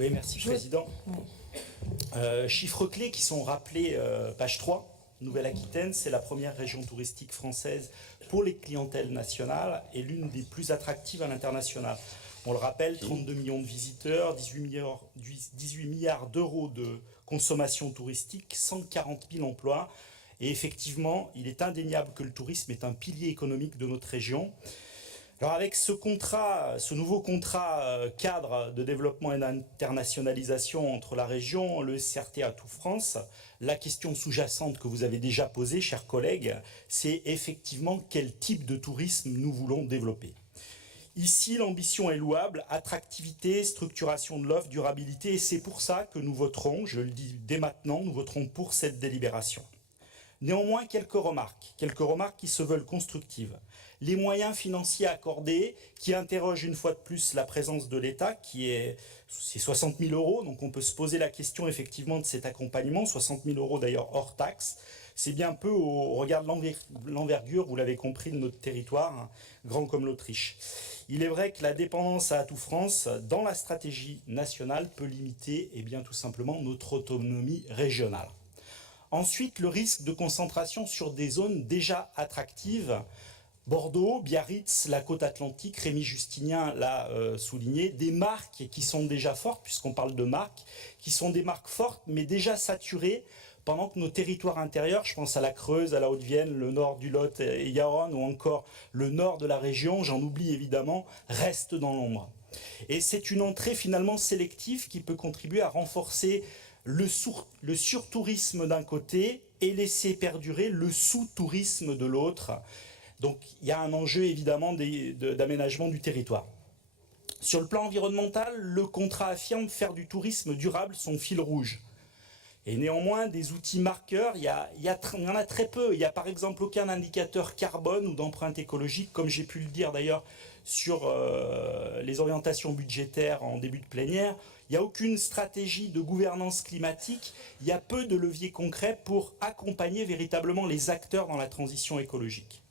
Oui, merci Président. Chiffres clés qui sont rappelés, page 3. Nouvelle-Aquitaine, c'est la première région touristique française pour les clientèles nationales et l'une des plus attractives à l'international. On le rappelle, 32 millions de visiteurs, 18 milliards d'euros de consommation touristique, 140 000 emplois. Et effectivement, il est indéniable que le tourisme est un pilier économique de notre région. Alors avec ce nouveau contrat cadre de développement et d'internationalisation entre la région, le CRT Atout France, la question sous-jacente que vous avez déjà posée, chers collègues, c'est effectivement quel type de tourisme nous voulons développer. Ici, l'ambition est louable, attractivité, structuration de l'offre, durabilité, et c'est pour ça que nous voterons, je le dis dès maintenant, nous voterons pour cette délibération. Néanmoins, quelques remarques qui se veulent constructives. Les moyens financiers accordés, qui interrogent une fois de plus la présence de l'État, c'est 60 000 euros, donc on peut se poser la question effectivement de cet accompagnement, 60 000 euros d'ailleurs hors taxe. C'est bien peu au regard de l'envergure, vous l'avez compris, de notre territoire, hein, grand comme l'Autriche. Il est vrai que la dépendance à Atout France, dans la stratégie nationale, peut limiter tout simplement notre autonomie régionale. Ensuite, le risque de concentration sur des zones déjà attractives. Bordeaux, Biarritz, la côte atlantique, Rémi Justinien l'a souligné, des marques qui sont déjà fortes, puisqu'on parle de marques, qui sont des marques fortes, mais déjà saturées, pendant que nos territoires intérieurs, je pense à la Creuse, à la Haute-Vienne, le nord du Lot et Garonne, ou encore le nord de la région, j'en oublie évidemment, restent dans l'ombre. Et c'est une entrée finalement sélective qui peut contribuer à renforcer le surtourisme d'un côté et laisser perdurer le sous-tourisme de l'autre. Donc il y a un enjeu évidemment d'aménagement du territoire. Sur le plan environnemental, le contrat affirme faire du tourisme durable son fil rouge. Et néanmoins, des outils marqueurs, il y en a très peu. Il n'y a par exemple aucun indicateur carbone ou d'empreinte écologique, comme j'ai pu le dire d'ailleurs sur les orientations budgétaires en début de plénière. Il n'y a aucune stratégie de gouvernance climatique. Il y a peu de leviers concrets pour accompagner véritablement les acteurs dans la transition écologique.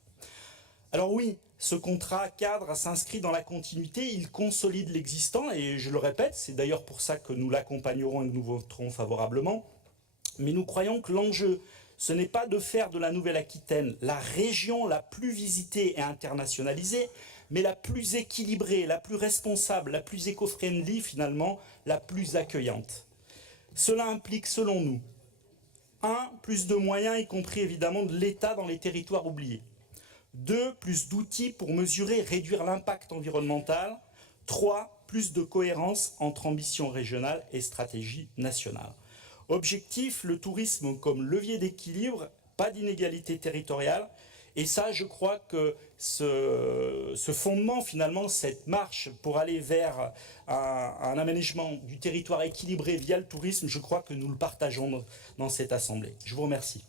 Alors oui, ce contrat cadre s'inscrit dans la continuité, il consolide l'existant, et je le répète, c'est d'ailleurs pour ça que nous l'accompagnerons et que nous voterons favorablement. Mais nous croyons que l'enjeu, ce n'est pas de faire de la Nouvelle-Aquitaine la région la plus visitée et internationalisée, mais la plus équilibrée, la plus responsable, la plus éco-friendly finalement, la plus accueillante. Cela implique, selon nous, 1. Plus de moyens, y compris évidemment de l'État dans les territoires oubliés. 2. Plus d'outils pour mesurer et réduire l'impact environnemental. 3. Plus de cohérence entre ambition régionale et stratégie nationale. Objectif, le tourisme comme levier d'équilibre, pas d'inégalité territoriale. Et ça, je crois que ce fondement, finalement, cette marche pour aller vers un aménagement du territoire équilibré via le tourisme, je crois que nous le partageons dans cette assemblée. Je vous remercie.